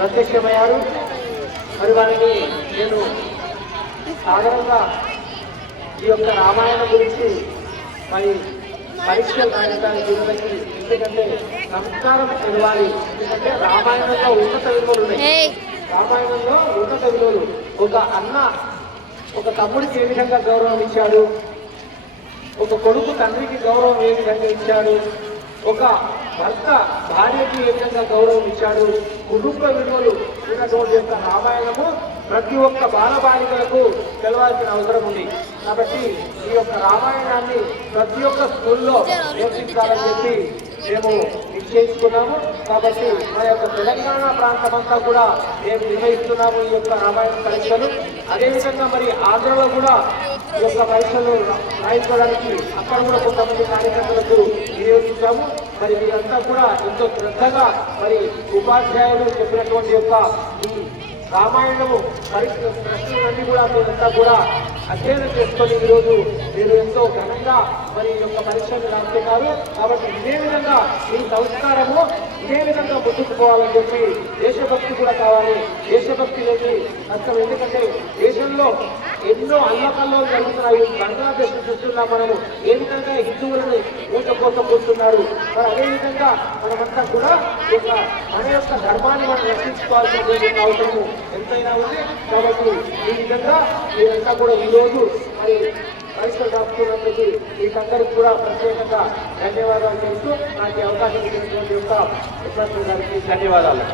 ప్రత్యక్షమయ్యారు. మరి వారిని నేను సాధారణంగా ఈ యొక్క రామాయణం గురించి మరి పరీక్షలు రాయడానికి వీళ్ళకి, ఎందుకంటే సంస్కారం ఇవ్వాలి. ఎందుకంటే రామాయణంలో ఉన్నత విలువలు ఉన్నాయి. రామాయణంలో ఉన్నత విలువలు, ఒక అన్న ఒక తమ్ముడికి ఏ విధంగా గౌరవం ఇచ్చాడు, ఒక కొడుకు తండ్రికి గౌరవం ఏ విధంగా ఇచ్చాడు, ఒక భర్త భార్యకి ఏ విధంగా గౌరవం ఇచ్చాడు, కుటుంబ విలువలు ఉన్నటువంటి యొక్క రామాయణము ప్రతి ఒక్క బాలబాలికలకు తెలవాల్సిన అవసరం ఉంది. కాబట్టి ఈ యొక్క రామాయణాన్ని ప్రతి ఒక్క స్కూల్లో నేర్పించాలని చెప్పి మేము నిశ్చయించుకున్నాము. కాబట్టి మన యొక్క తెలంగాణ ప్రాంతం అంతా కూడా మేము నిర్వహిస్తున్నాము ఈ యొక్క రామాయణ పరీక్షలు. అదేవిధంగా మరి ఆంధ్రలో కూడా ఈ యొక్క పరీక్షలు రాయించడానికి అక్కడ కూడా కొంతమంది కార్యకర్తలకు వినియోగించాము. మరి వీరంతా కూడా ఎంతో శ్రద్ధగా మరి ఉపాధ్యాయులు చెప్పినటువంటి యొక్క ఈ రామాయణము ప్రశ్నలన్నీ కూడా మీరంతా కూడా అధ్యయనం చేసుకొని ఈరోజు మీరు ఎంతో ఘనంగా మరి ఈ యొక్క పరీక్షలు రాస్తున్నారు. కాబట్టి ఇదే విధంగా మీ సంస్కారము ఇదే విధంగా ముందుకు పోవాలని చెప్పి, దేశభక్తి కూడా కావాలి. దేశభక్తి లేని కష్టం. ఎందుకంటే దేశంలో ఎన్నో అల్లకల్లో జరుగుతున్నాయి. బంగ్లాదేశ్ చూస్తున్నాం మనము ఏ విధంగా హిందువులను ఊట కోసం కూర్చున్నారు. మరి అదేవిధంగా మనమంతా కూడా మన యొక్క ధర్మాన్ని మనం రక్షించుకోవాల్సిన అవసరము ఎంతైనా ఉంది. కాబట్టి ఈ విధంగా మీరంతా కూడా ఈరోజు మరి పరీక్షలు రాస్తున్నందుకు మీకందరికీ కూడా ప్రత్యేకంగా ధన్యవాదాలు చేస్తూ నాకు అవకాశం ఇచ్చినటువంటి యొక్క గారికి ధన్యవాదాలు.